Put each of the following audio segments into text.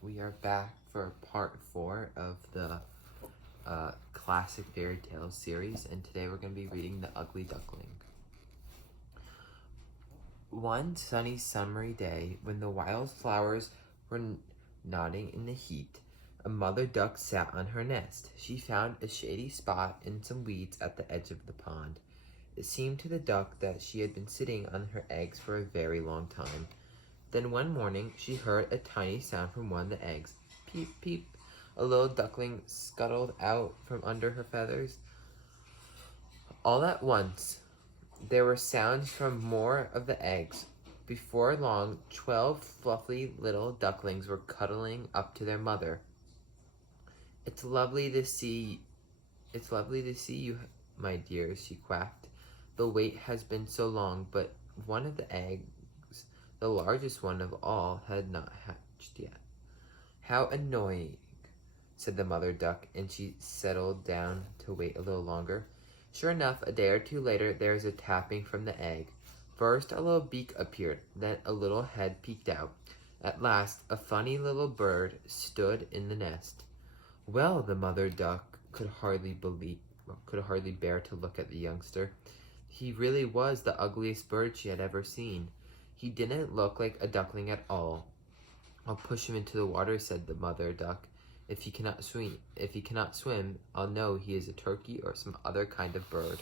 We are back for part 4 of the classic fairy tale series, and today we're going to be reading The Ugly Duckling. One sunny summery day, when the wild flowers were nodding in the heat, a mother duck sat on her nest. She found a shady spot in some weeds at the edge of the pond. It seemed to the duck that she had been sitting on her eggs for a very long time. Then one morning she heard a tiny sound from one of the eggs. Peep, peep. A little duckling scuttled out from under her feathers. All at once, there were sounds from more of the eggs. Before long, 12 fluffy little ducklings were cuddling up to their mother. It's lovely to see you, my dears, she quacked. The wait has been so long, but one of the eggs, the largest one of all, had not hatched yet. How annoying, said the mother duck, and she settled down to wait a little longer. Sure enough, a day or two later, there was a tapping from the egg. First, a little beak appeared, then a little head peeked out. At last, a funny little bird stood in the nest. Well, the mother duck could hardly bear to look at the youngster. He really was the ugliest bird she had ever seen. He didn't look like a duckling at all. I'll push him into the water, said the mother duck. If he cannot swim, I'll know he is a turkey or some other kind of bird.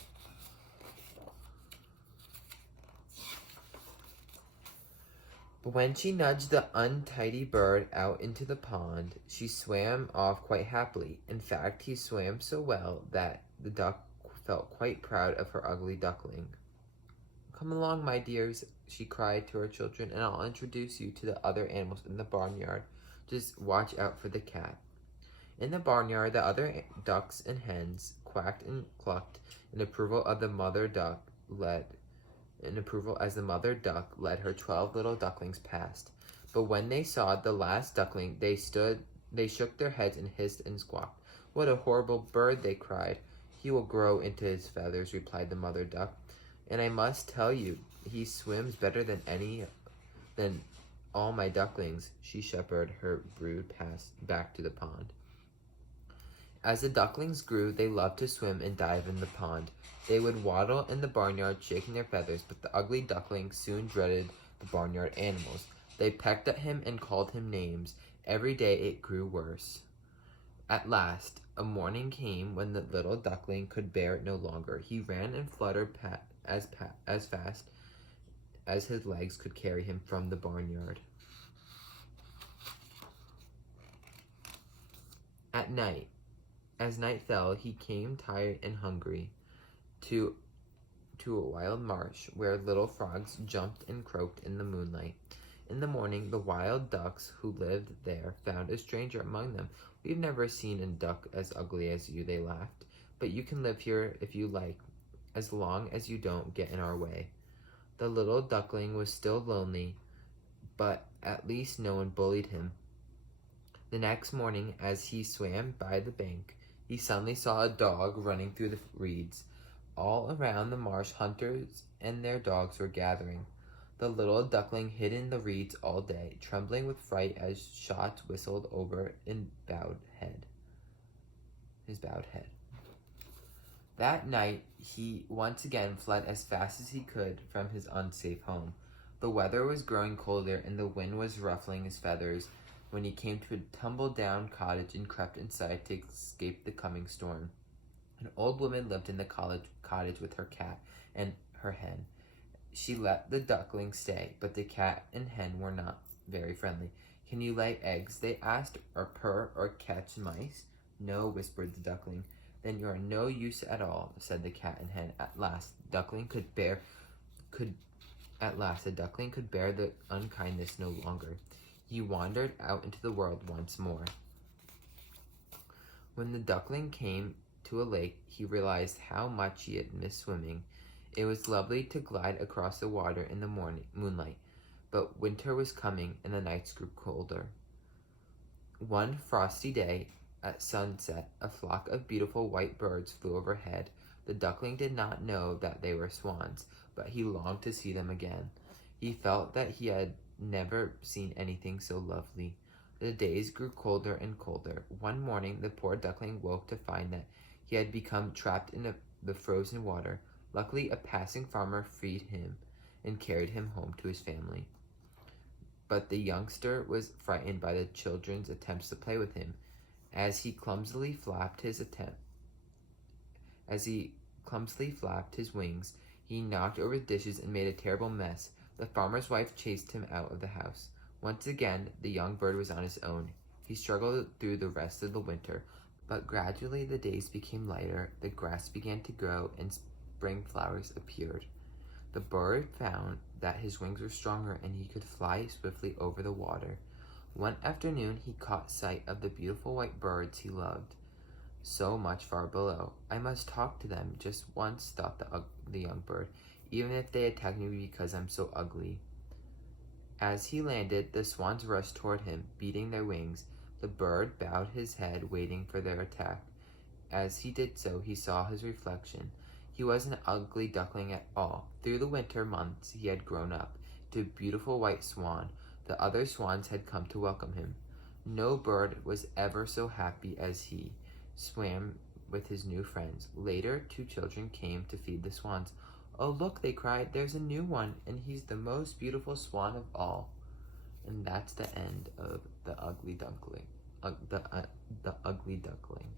But when she nudged the untidy bird out into the pond, she swam off quite happily. In fact, he swam so well that the duck felt quite proud of her ugly duckling. Come along, my dears, she cried to her children, and I'll introduce you to the other animals in the barnyard. Just watch out for the cat. In the barnyard, the other ducks and hens quacked and clucked in approval as the mother duck led her 12 little ducklings past. But when they saw the last duckling, they shook their heads and hissed and squawked. What a horrible bird, they cried. He will grow into his feathers, replied the mother duck. And I must tell you, he swims better than all my ducklings. She shepherded her brood back to the pond. As the ducklings grew, they loved to swim and dive in the pond. They would waddle in the barnyard, shaking their feathers, but the ugly duckling soon dreaded the barnyard animals. They pecked at him and called him names. Every day it grew worse. At last, a morning came when the little duckling could bear it no longer. He ran and fluttered as fast as his legs could carry him from the barnyard. At night, as night fell, he came tired and hungry to a wild marsh where little frogs jumped and croaked in the moonlight. In the morning, the wild ducks who lived there found a stranger among them. We've never seen a duck as ugly as you, they laughed. But you can live here if you like, as long as you don't get in our way. The little duckling was still lonely, but at least no one bullied him. The next morning, as he swam by the bank, he suddenly saw a dog running through the reeds. All around the marsh, hunters and their dogs were gathering. The little duckling hid in the reeds all day, trembling with fright as shots whistled over his bowed head. That night, he once again fled as fast as he could from his unsafe home. The weather was growing colder, and the wind was ruffling his feathers when he came to a tumble-down cottage and crept inside to escape the coming storm. An old woman lived in the cottage with her cat and her hen. She let the duckling stay, but the cat and hen were not very friendly. Can you lay eggs, they asked, or purr, or catch mice? No, whispered the duckling. Then you are no use at all, said the cat and hen. At last, the duckling could bear the unkindness no longer. He wandered out into the world once more. When the duckling came to a lake, he realized how much he had missed swimming. It was lovely to glide across the water in the moonlight, but winter was coming and the nights grew colder. One frosty day, at sunset, a flock of beautiful white birds flew overhead. The duckling did not know that they were swans, but he longed to see them again. He felt that he had never seen anything so lovely. The days grew colder and colder. One morning, the poor duckling woke to find that he had become trapped in the frozen water. Luckily, a passing farmer freed him and carried him home to his family. But the youngster was frightened by the children's attempts to play with him. As he clumsily flapped his wings, he knocked over the dishes and made a terrible mess. The farmer's wife chased him out of the house. Once again, the young bird was on his own. He struggled through the rest of the winter, but gradually the days became lighter, the grass began to grow, and spring flowers appeared. The bird found that his wings were stronger and he could fly swiftly over the water. One afternoon, he caught sight of the beautiful white birds he loved so much far below. I must talk to them just once, thought the young bird, even if they attack me because I'm so ugly. As he landed, the swans rushed toward him, beating their wings. The bird bowed his head, waiting for their attack. As he did so, he saw his reflection. He was an ugly duckling at all. Through the winter months, he had grown up to a beautiful white swan. The other swans had come to welcome him. No bird was ever so happy as he swam with his new friends. Later, 2 children came to feed the swans. "Oh, look," they cried, "there's a new one, and he's the most beautiful swan of all." And that's the end of the Ugly Duckling. The Ugly Duckling.